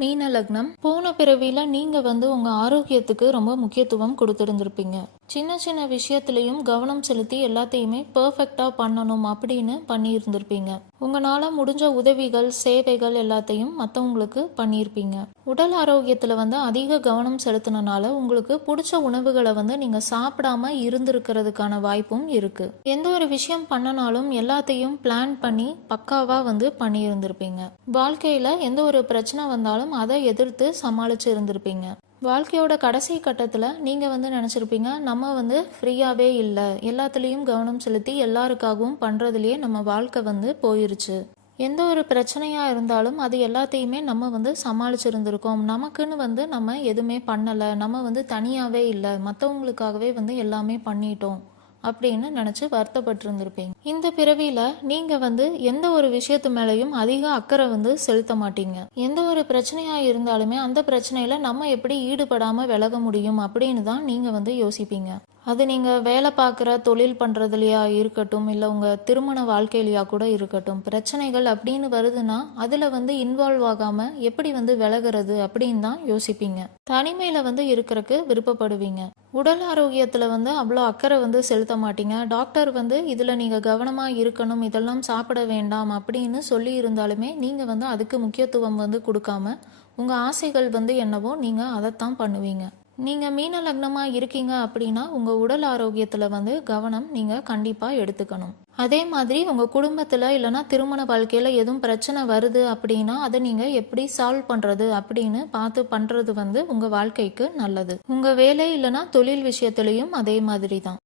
மீன லக்னம் போன பிறவியில நீங்க உங்க ஆரோக்கியத்துக்கு ரொம்ப முக்கியத்துவம் கொடுத்துருந்துருப்பீங்க. சின்ன சின்ன விஷயத்திலையும் கவனம் செலுத்தி எல்லாத்தையுமே பெர்ஃபெக்டா பண்ணணும் அப்படின்னு பண்ணியிருந்திருப்பீங்க. உங்களால முடிஞ்ச உதவிகள் சேவைகள் எல்லாத்தையும் மற்றவங்களுக்கு பண்ணியிருப்பீங்க. உடல் ஆரோக்கியத்துல அதிக கவனம் செலுத்தினால உங்களுக்கு பிடிச்ச உணவுகளை நீங்க சாப்பிடாம இருந்திருக்கிறதுக்கான வாய்ப்பும் இருக்கு. எந்த ஒரு விஷயம் பண்ணனாலும் எல்லாத்தையும் பிளான் பண்ணி பக்காவா பண்ணியிருந்திருப்பீங்க. வாழ்க்கையில எந்த ஒரு பிரச்சனை வந்தாலும் அதை எதிர்த்து சமாளிச்சு இருந்திருப்பீங்க. வாழ்க்கையோட கடைசி கட்டத்தில் நீங்கள் நினச்சிருப்பீங்க, நம்ம ஃப்ரீயாகவே இல்லை, எல்லாத்துலேயும் கவனம் செலுத்தி எல்லாருக்காகவும் பண்ணுறதுலையே நம்ம வாழ்க்கை போயிருச்சு. எந்த ஒரு பிரச்சனையாக இருந்தாலும் அது எல்லாத்தையுமே நம்ம சமாளிச்சிருந்திருக்கோம். நமக்குன்னு நம்ம எதுவுமே பண்ணலை, நம்ம தனியாகவே இல்லை, மற்றவங்களுக்காகவே எல்லாமே பண்ணிட்டோம் அப்படின்னு நினச்சி வருத்தப்பட்டிருந்திருப்பீங்க. இந்த பிறவியில் நீங்கள் எந்த ஒரு விஷயத்து மேலேயும் அதிக அக்கறை செலுத்த மாட்டீங்க. எந்த ஒரு பிரச்சனையாக இருந்தாலுமே அந்த பிரச்சனையில் நம்ம எப்படி ஈடுபடாமல் விலக முடியும் அப்படின்னு தான் நீங்கள் யோசிப்பீங்க. அது நீங்கள் வேலை பார்க்குற தொழில் பண்ணுறதுலையா இருக்கட்டும், இல்லை உங்கள் திருமண வாழ்க்கையிலையா கூட இருக்கட்டும், பிரச்சனைகள் அப்படின்னு வருதுன்னா அதில் இன்வால்வ் ஆகாமல் எப்படி விலகிறது அப்படின்னு தான் யோசிப்பீங்க. தனிமையில் இருக்கிறதுக்கு விருப்பப்படுவீங்க. உடல் ஆரோக்கியத்தில் அவ்வளோ அக்கறை செலுத்த மாட்டீங்க. டாக்டர் இதில் நீங்கள் கவனமாக இருக்கணும், இதெல்லாம் சாப்பிட வேண்டாம் அப்படின்னு சொல்லி இருந்தாலுமே நீங்கள் அதுக்கு முக்கியத்துவம் கொடுக்காம உங்கள் ஆசைகள் என்னவோ நீங்கள் அதைத்தான் பண்ணுவீங்க. நீங்கள் மீன லக்னமாக இருக்கீங்க அப்படின்னா உங்கள் உடல் ஆரோக்கியத்தில் கவனம் நீங்கள் கண்டிப்பாக எடுத்துக்கணும். அதே மாதிரி உங்கள் குடும்பத்தில் இல்லைனா திருமண வாழ்க்கையில் எதுவும் பிரச்சனை வருது அப்படின்னா அதை நீங்கள் எப்படி சால்வ் பண்ணுறது அப்படின்னு பார்த்து பண்ணுறது உங்கள் வாழ்க்கைக்கு நல்லது. உங்கள் வேலை இல்லைனா தொழில் விஷயத்துலையும் அதே மாதிரி தான்.